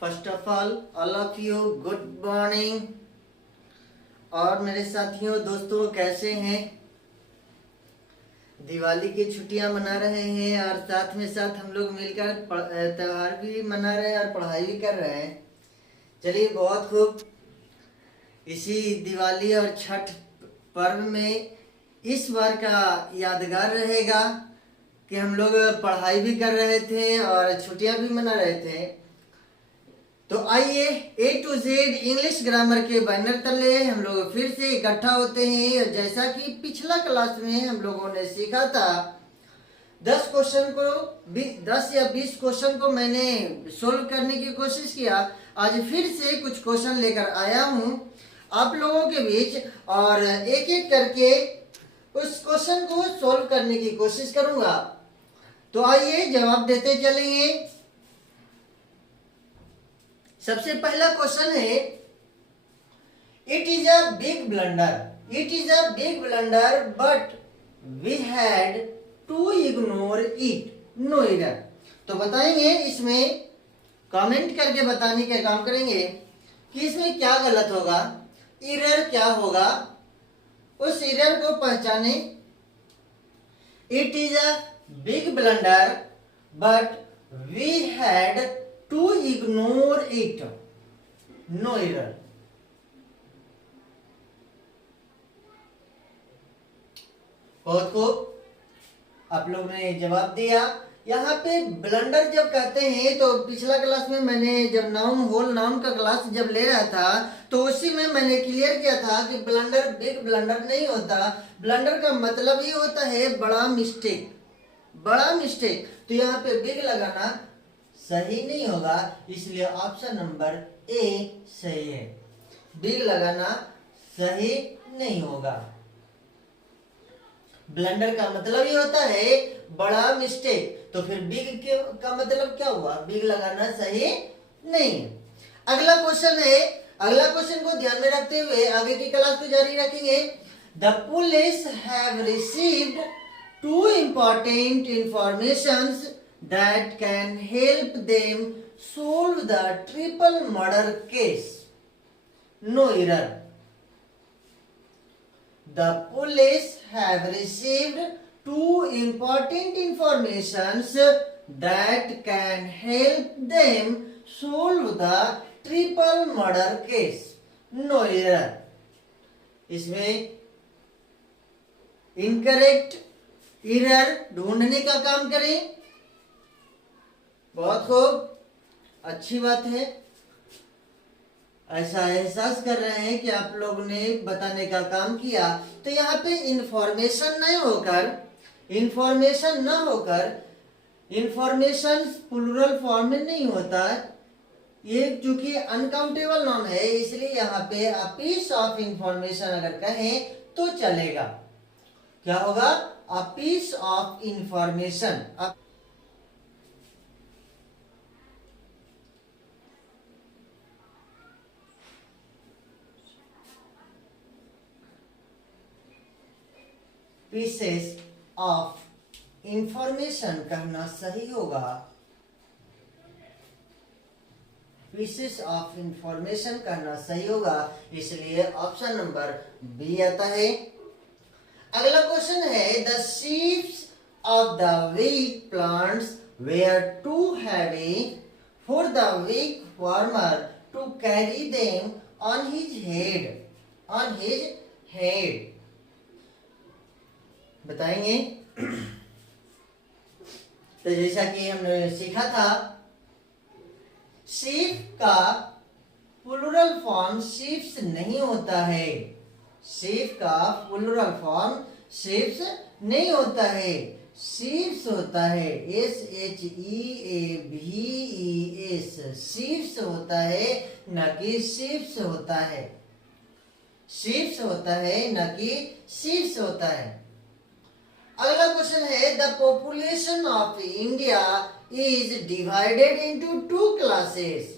First of all of you good morning. और मेरे साथियों दोस्तों कैसे हैं? दिवाली की छुट्टियां मना रहे हैं और साथ में साथ हम लोग मिलकर त्योहार भी मना रहे हैं और पढ़ाई भी कर रहे हैं। चलिए बहुत खूब। इसी दिवाली और छठ पर्व में इस बार का यादगार रहेगा कि हम लोग पढ़ाई भी कर रहे थे और छुट्टियां भी मना रहे थे। तो आइए A to Z English grammar के बैनर तले हम लोग फिर से इकट्ठा होते हैं। जैसा कि पिछला क्लास में हम लोगों ने सीखा था 10 क्वेश्चन को 10 या 20 क्वेश्चन को मैंने सोल्व करने की कोशिश किया। आज फिर से कुछ क्वेश्चन लेकर आया हूं आप लोगों के बीच और एक एक करके उस क्वेश्चन को सोल्व करने की कोशिश करूंगा। तो आइए जवाब देते चलेंगे। सबसे पहला क्वेश्चन है it is a big blunder. It is a big blunder but we had to ignore it. No error. तो बताएंगे इसमें कमेंट करके बताने का काम करेंगे कि इसमें क्या गलत होगा, एरर क्या होगा, उस एरर को पहचाने। It is a big blunder but we had to ignore it. No error. बहुत खूब, आप लोग ने जवाब दिया। यहाँ पे ब्लंडर जब कहते हैं तो पिछला क्लास में मैंने जब नाउन होल नाउन का क्लास जब ले रहा था तो उसी में मैंने क्लियर किया था कि ब्लंडर बिग ब्लंडर नहीं होता। ब्लंडर का मतलब ही होता है बड़ा मिस्टेक, बड़ा मिस्टेक। तो यहाँ पे बिग लगाना सही नहीं होगा, इसलिए ऑप्शन नंबर ए सही है। बिग लगाना सही नहीं होगा। ब्लंडर का मतलब ही होता है बड़ा मिस्टेक, तो फिर बिग का मतलब क्या हुआ? बिग लगाना सही नहीं है। अगला क्वेश्चन है, अगला क्वेश्चन को ध्यान में रखते हुए आगे की क्लास को जारी रखेंगे। The police have received two important informations that can help them solve the triple murder case. No error. The police have received two important informations that can help them solve the triple murder case. No error. इसमें incorrect error ढूंढने का काम करें। बहुत खूब, अच्छी बात है। ऐसा एहसास कर रहे हैं कि आप लोग ने बताने का काम किया। तो यहाँ पे इंफॉर्मेशन इंफॉर्मेशन प्लूरल फॉर्म में नहीं होता। ये चूंकि अनकाउंटेबल नाउन है इसलिए यहाँ पे अ पीस ऑफ इंफॉर्मेशन अगर कहें तो चलेगा। क्या होगा? A piece of information. Pieces of information कहना सही होगा। पीसेस ऑफ इंफॉर्मेशन कहना सही होगा, इसलिए ऑप्शन नंबर बी आता है। अगला क्वेश्चन है द शीप्स of the wheat plants were too heavy for the weak farmer to carry them on his head. बताएंगे। तो जैसा कि हमने सीखा था शीप का प्लूरल फॉर्म शीप्स नहीं होता है। शीप का प्लूरल फॉर्म शीप्स नहीं होता है, शीप्स होता है। SHEAVES शीप्स होता है न कि शीप्स होता है। शीप्स होता है न कि शीप्स होता है। अगला क्वेश्चन है the population of India is divided into two classes.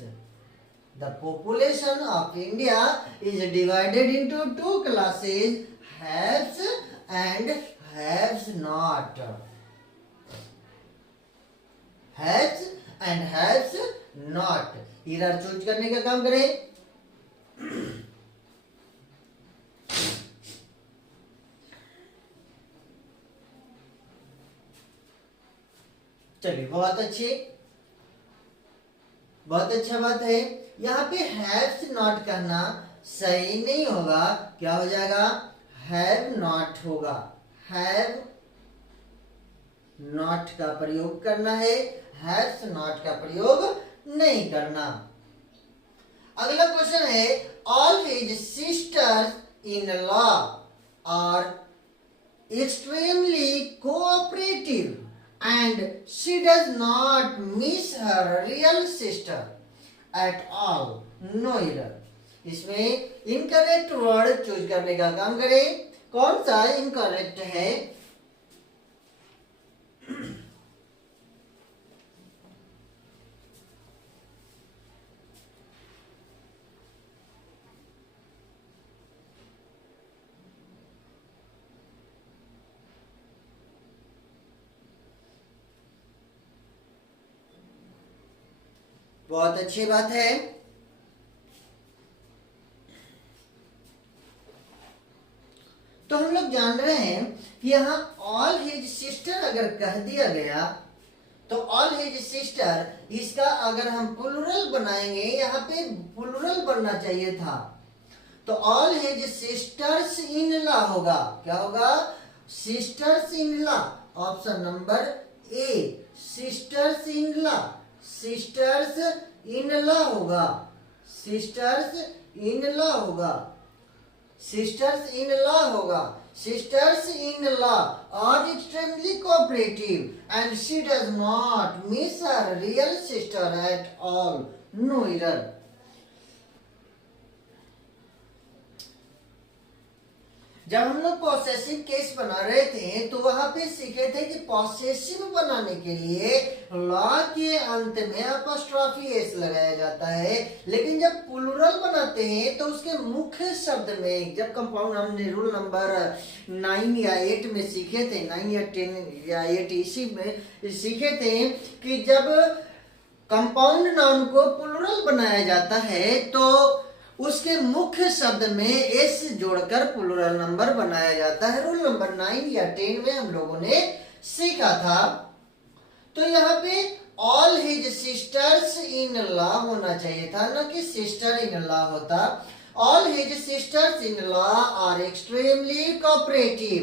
The population of India is divided into two classes, haves and haves not. Haves and haves not. Error choose करने का काम करें। चलिए बहुत अच्छा बात है। यहाँ पे हैव्स नॉट कहना सही नहीं होगा, क्या हो जाएगा? हैव नॉट होगा। हैव नॉट का प्रयोग करना है, हैव्स नॉट का प्रयोग नहीं करना। अगला क्वेश्चन है, all his sisters in law are extremely cooperative and she does not miss her real sister at all. No error. इसमें इनकरेक्ट वर्ड चूज करने का काम करें। कौन सा इनकरेक्ट है? बहुत अच्छी बात है। तो हम लोग जान रहे हैं कि यहाँ ऑल हिज सिस्टर अगर कह दिया गया तो ऑल हिज सिस्टर, इसका अगर हम प्लूरल बनाएंगे, यहाँ पे प्लूरल बनना चाहिए था। तो all his sisters in law होगा, क्या होगा? Sisters in law. Option number A, sisters in law. Sisters in law होगा, सिस्टर्स इन लॉ होगा, सिस्टर्स इन लॉ होगा। Sisters in law are extremely cooperative and she does not miss her real sister at all. No error. जब हम लोग possessive case बना रहे थे तो वहां पे सीखे थे कि पॉसेसिव बनाने के लिए लॉ के अंत में अपॉस्ट्रोफी एस लगाया जाता है, लेकिन जब प्लूरल बनाते हैं तो उसके मुख्य शब्द में, जब कंपाउंड हमने रूल नंबर 9 या 8 में सीखे थे, 9 या 10 या 8 इसी में सीखे थे कि जब कंपाउंड नाउन को प्लूरल बनाया जाता है तो उसके मुख्य शब्द में एस जोड़कर प्लूरल नंबर बनाया जाता है। रूल नंबर 9 या 10 में हम लोगों ने सीखा था। तो यहाँ पे all his sisters in law होना चाहिए था, न कि सिस्टर इन लॉ होता। All his sisters in law are extremely cooperative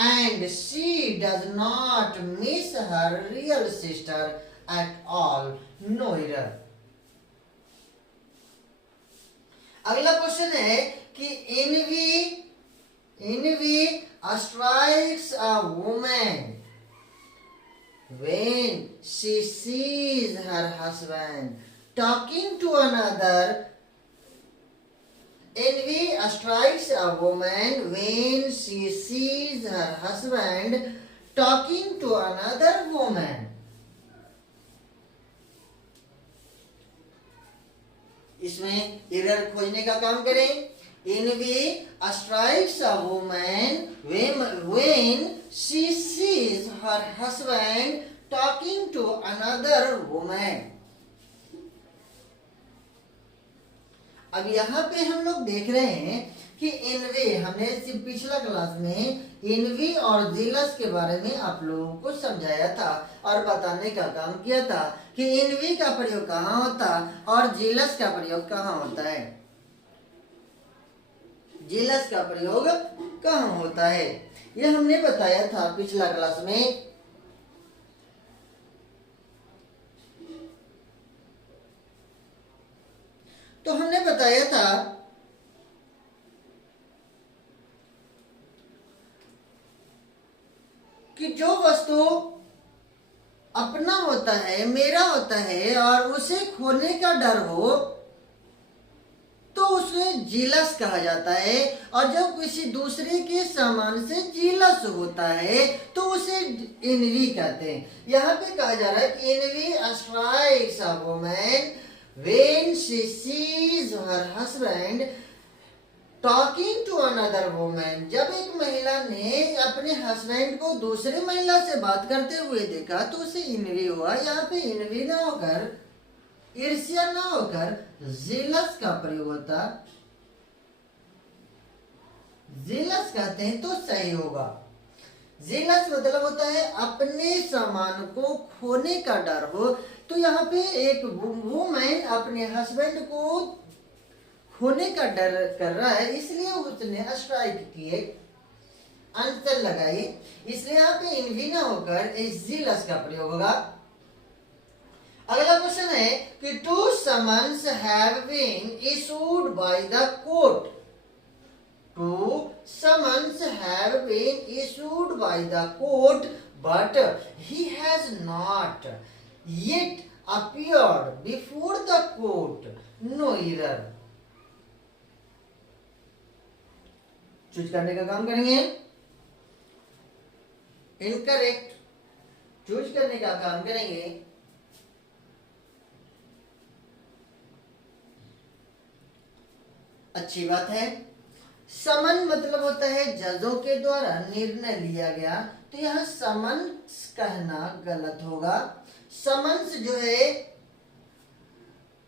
and she does not miss her real sister at all. No error. अगला क्वेश्चन है कि envy strikes a woman when she sees her husband talking to another. Envy strikes a woman when she sees her husband talking to another woman. इसमें error खोजने का काम करें। Envy strikes a woman when she sees her husband talking to another woman. अब यहाँ पे हम लोग देख रहे हैं कि एनवी, हमने पिछला क्लास में एनवी और जीलस के बारे में आप लोगों को समझाया था और बताने का काम किया था कि एनवी का प्रयोग कहाँ होता और जीलस का प्रयोग कहाँ होता है। जीलस का प्रयोग कहाँ होता है ये हमने बताया था पिछला क्लास में। तो हमने बताया था कि जो वस्तु अपना होता है, मेरा होता है और उसे खोने का डर हो तो उसे जीलस कहा जाता है, और जब किसी दूसरे के सामान से जीलस होता है तो उसे एनवी कहते हैं। यहाँ पे कहा जा रहा है कि envy strikes a woman when she sees her husband talking to another women, जब एक महिला ने अपने हस्बैंड को दूसरी महिला से बात करते हुए देखा तो उसे इनवी हुआ। यहाँ पे इनवी ना होकर, ईर्ष्या ना होकर जेलस का प्रयोग होता, जेलस कहते हैं तो सही होगा। जेलस मतलब होता है अपने सामान को खोने का डर हो। तो यहाँ पे एक वुमेन अपने हस्बैंड को खोने का डर कर रहा है, इसलिए उसने स्ट्राइक किए, आंसर लगाई। इसलिए यहाँ पे इनवी ना होकर जेलस का प्रयोग होगा। अगला क्वेश्चन है कि two summons have been issued by the court. Two summons have been issued by the court, but he has not yet appeared before the court. No error. Choose करने का काम करेंगे। इनकरेक्ट चूज करने का काम करेंगे। अच्छी बात है। समन मतलब होता है जजों के द्वारा निर्णय लिया गया, तो यहां समन्स कहना गलत होगा। समन्स जो है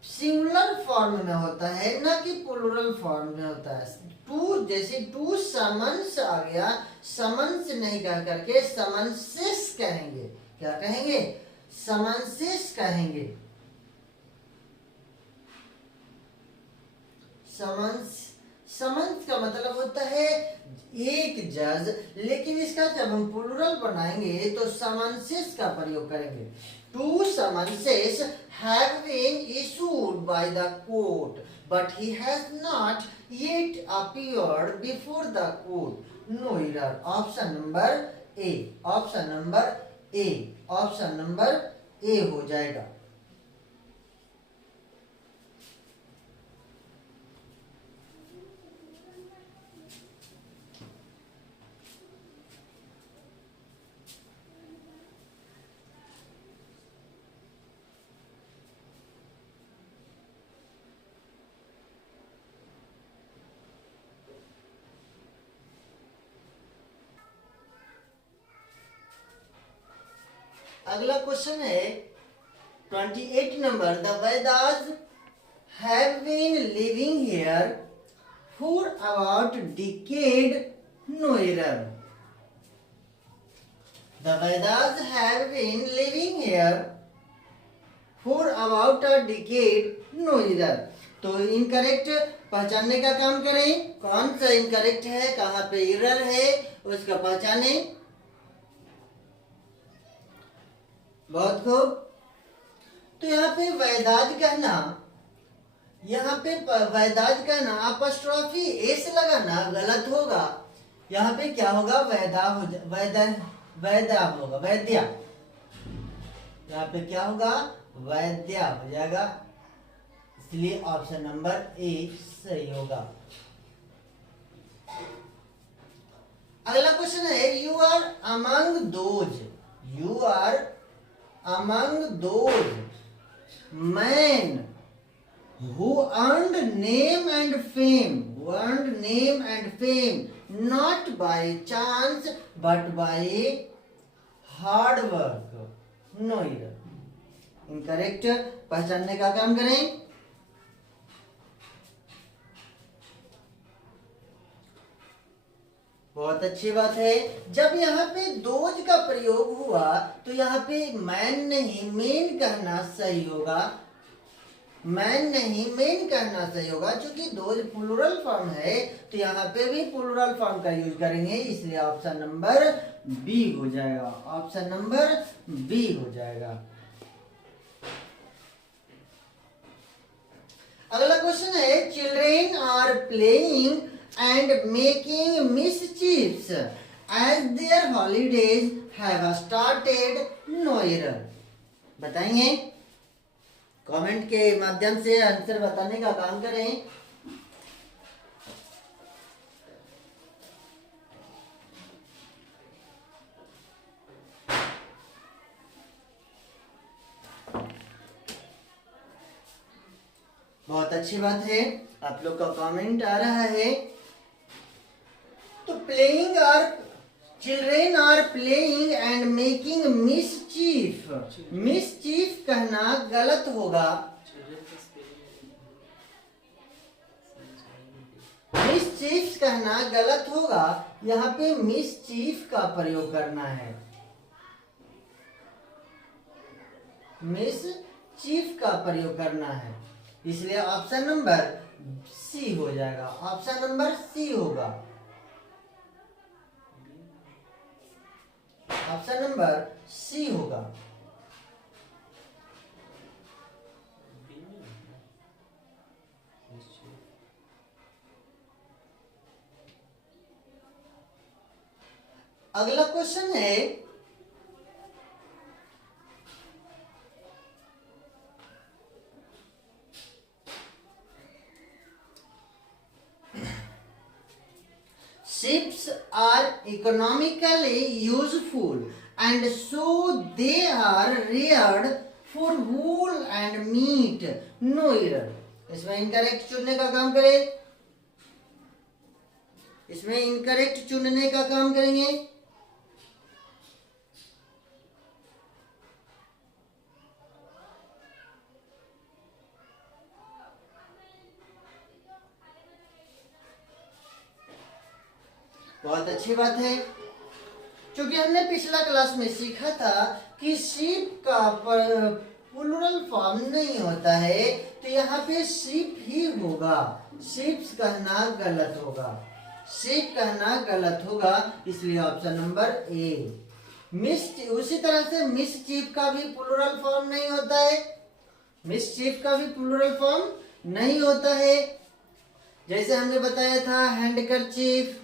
सिंगुलर फॉर्म में होता है, ना कि प्लूरल फॉर्म में होता है। टू जैसे टू समन्स आ गया, समन्स नहीं कह करके समन्सेस कहेंगे। क्या कहेंगे? समन्सेस कहेंगे। समन्स का मतलब होता है एक जज, लेकिन इसका जब हम प्लूरल बनाएंगे तो समन्सेस का प्रयोग करेंगे। Two summonses have been issued by the court but he has not yet appeared before the court. No error. Option number A, option number A, option number A हो जाएगा। अगला क्वेश्चन है 28 नंबर। The Vedas have been living here for about decade. No error. The Vedas have been living here for about a decade. No error. तो incorrect पहचानने का काम करें, कौन सा इनकरेक्ट है, कहां पे एरर है, उसका पहचाने। बहुत खूब। तो यहाँ पे वैदाज कहना, यहाँ पे वैदाज कहना अपस्ट्रॉफी एस लगाना गलत होगा। यहाँ पे क्या होगा? वैदा हो वैदा होगा, वैद्या। यहाँ पे क्या होगा? वैद्या हो जाएगा। इसलिए ऑप्शन नंबर ए सही होगा। अगला क्वेश्चन है you are among those, you are among those men who earned name and fame, not by chance but by hard work. No error. Incorrect. पहचानने का काम करें। बहुत अच्छी बात है। जब यहाँ पे दोज का प्रयोग हुआ तो यहाँ पे मैन नहीं मेन कहना सही होगा। मैन नहीं मेन कहना सही होगा, क्योंकि दोज प्लूरल फॉर्म है तो यहाँ पे भी प्लूरल फॉर्म का यूज करेंगे। इसलिए ऑप्शन नंबर बी हो जाएगा, ऑप्शन नंबर बी हो जाएगा। अगला क्वेश्चन है children are playing and making mischiefs as their holidays have started. No error. बताएंगे, कमेंट के माध्यम से आंसर बताने का काम करें। बहुत अच्छी बात है, आप लोग का कमेंट आ रहा है। Playing are children are playing and making mischief. Mischief कहना गलत होगा, मिसचीफ कहना गलत होगा, यहाँ पे मिसचीफ का प्रयोग करना है, मिसचीफ का प्रयोग करना है, इसलिए ऑप्शन नंबर सी हो जाएगा, ऑप्शन नंबर सी होगा, ऑप्शन नंबर सी होगा। अगला क्वेश्चन है ships are economically useful and so they are reared for wool and meat. No error. इसमें इनकरेक्ट चुनने का काम करें, इसमें इनकरेक्ट चुनने का काम करेंगे। बहुत अच्छी बात है, क्योंकि हमने पिछला क्लास में सीखा था कि शीप का प्लूरल फॉर्म नहीं होता है, तो यहाँ पे शीप ही होगा, शीप्स कहना गलत होगा, शीप कहना गलत होगा, इसलिए ऑप्शन नंबर ए। उसी तरह से मिसचीफ का भी प्लूरल फॉर्म नहीं होता है, मिसचीफ का भी प्लूरल फॉर्म नहीं होता है, जैसे हमने बताया था हैंडकरचीफ,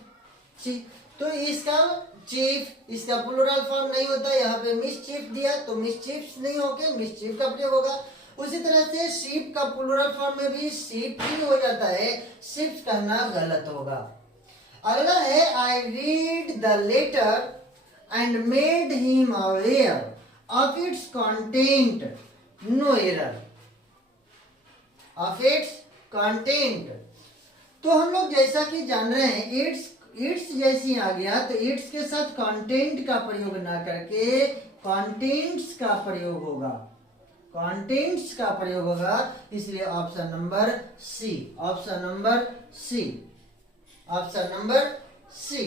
तो इसका चीफ, इसका प्लूरल फॉर्म नहीं होता, यहाँ पे मिसचीफ दिया तो मिसचीफ्स नहीं होके मिसचीफ का प्रयोग होगा। उसी तरह से शीप का प्लूरल फॉर्म में भी शीप ही हो जाता है, शिप्स कहना गलत होगा। अगला है I read the letter and made him aware of its content. No error, of its content. तो हम लोग जैसा कि जान रहे हैं इट्स जैसी आ गया तो इट्स के साथ कंटेंट का प्रयोग ना करके कंटेंट्स का प्रयोग होगा, कंटेंट्स का प्रयोग होगा, इसलिए option number C, option number C, option number C.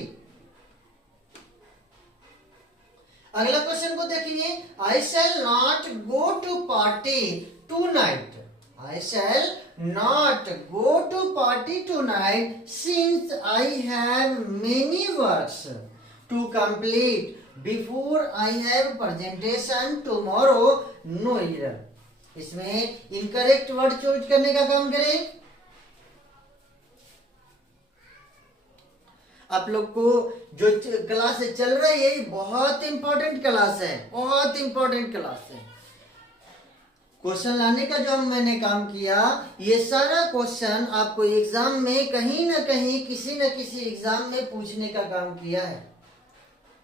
अगला क्वेश्चन को देखेंगे, I shall not go to party tonight. I shall not go to party tonight since I have many works to complete before I have presentation tomorrow. No error. इसमें incorrect word choose करने का काम करें। आप लोग को जो class चल रही है बहुत इंपॉर्टेंट क्लास है, बहुत इंपॉर्टेंट क्लास है। क्वेश्चन लाने का जो मैंने काम किया, ये सारा क्वेश्चन आपको एग्जाम में कहीं ना कहीं किसी न किसी एग्जाम में पूछने का काम किया है,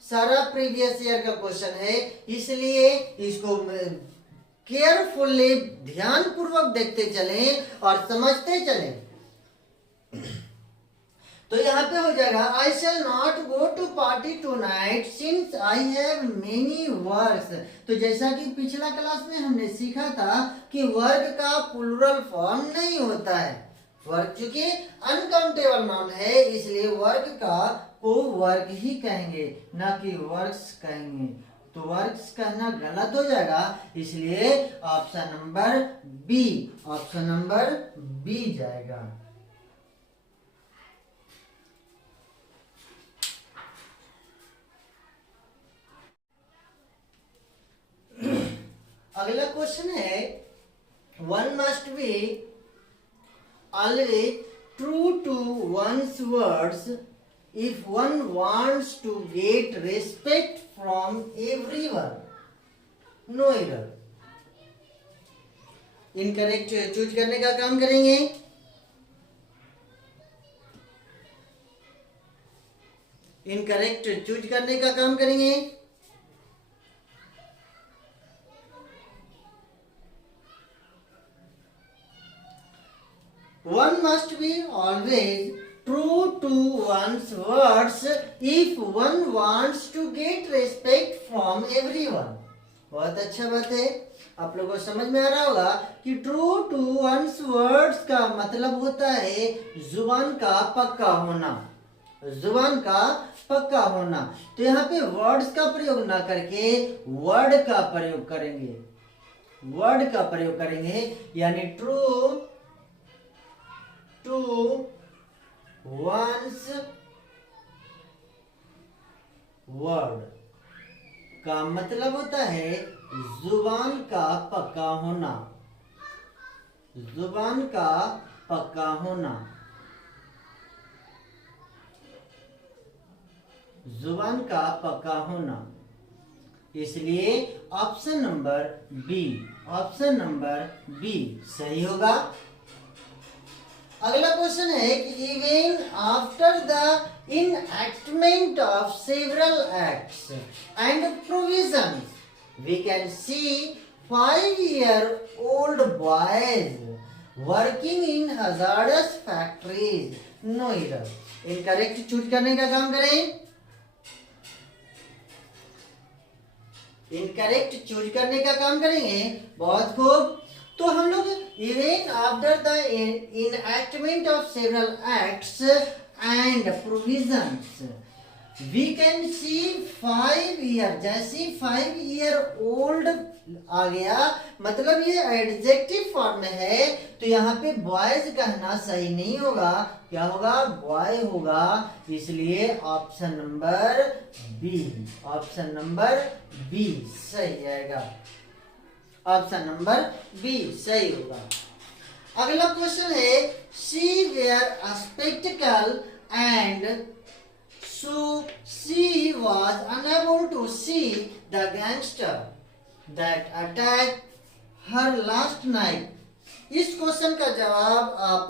सारा प्रीवियस ईयर का क्वेश्चन है, इसलिए इसको केयरफुली ध्यान पूर्वक देखते चलें और समझते चलें। तो यहाँ पे हो जाएगा I shall not go to party tonight since I have many works. तो जैसा कि पिछला क्लास में हमने सीखा था कि वर्क का प्लूरल फॉर्म नहीं होता है, वर्क चूंकि अनकाउंटेबल नाउन है इसलिए वर्क का को वर्क ही कहेंगे ना कि वर्क्स कहेंगे, तो वर्क्स कहना गलत हो जाएगा, इसलिए option number B, option number B जाएगा। अगला क्वेश्चन है one must be always true to one's words if one wants to get respect from everyone. No error. Incorrect choose करने का काम करेंगे। इनकरेक्ट चूज करने का काम करेंगे। One must be always true to one's words if one wants to get respect from everyone। बहुत अच्छा बात है, आप लोगों को समझ में आ रहा होगा कि ट्रू टू वंस वर्ड्स का मतलब होता है जुबान का पक्का होना, जुबान का पक्का होना। तो यहाँ पे वर्ड्स का प्रयोग ना करके वर्ड का प्रयोग करेंगे, वर्ड का प्रयोग करेंगे, यानी ट्रू टू वंस वर्ड का मतलब होता है जुबान का पक्का होना, जुबान का पक्का होना, जुबान का पक्का होना। इसलिए option number B, option number B सही होगा। अगला क्वेश्चन है कि even after the enactment of several acts and provisions we can see 5-year-old boys working in hazardous factories। No error, incorrect choose करने का काम करें, इनकरेक्ट चूज करने का काम करेंगे। बहुत खूब। तो हम लोग even after the enactment of several acts and provisions we can see 5 year, जैसे 5 ईयर ओल्ड आ गया मतलब ये एडजेक्टिव फॉर्म में है, तो यहाँ पे बॉयज कहना सही नहीं होगा, क्या होगा, बॉय होगा। इसलिए option number B, option number B सही आएगा, ऑप्शन नंबर बी सही होगा। अगला क्वेश्चन है she where a spectacled and so she was unable to see the gangster that attacked her last night। इस क्वेश्चन का जवाब आप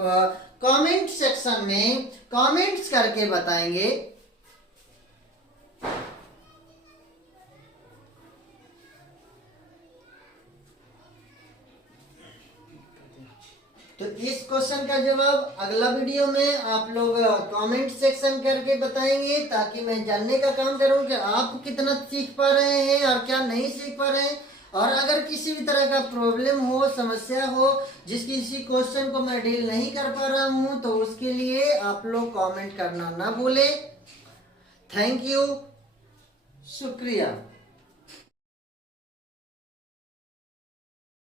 कमेंट सेक्शन में कमेंट्स करके बताएंगे। तो इस क्वेश्चन का जवाब अगला वीडियो में आप लोग कमेंट सेक्शन करके बताएंगे, ताकि मैं जानने का काम करूं कि आप कितना सीख पा रहे हैं और क्या नहीं सीख पा रहे हैं। और अगर किसी भी तरह का प्रॉब्लम हो, समस्या हो, जिस किसी क्वेश्चन को मैं डील नहीं कर पा रहा हूं, तो उसके लिए आप लोग कमेंट करना ना भूलें। थैंक यू, शुक्रिया।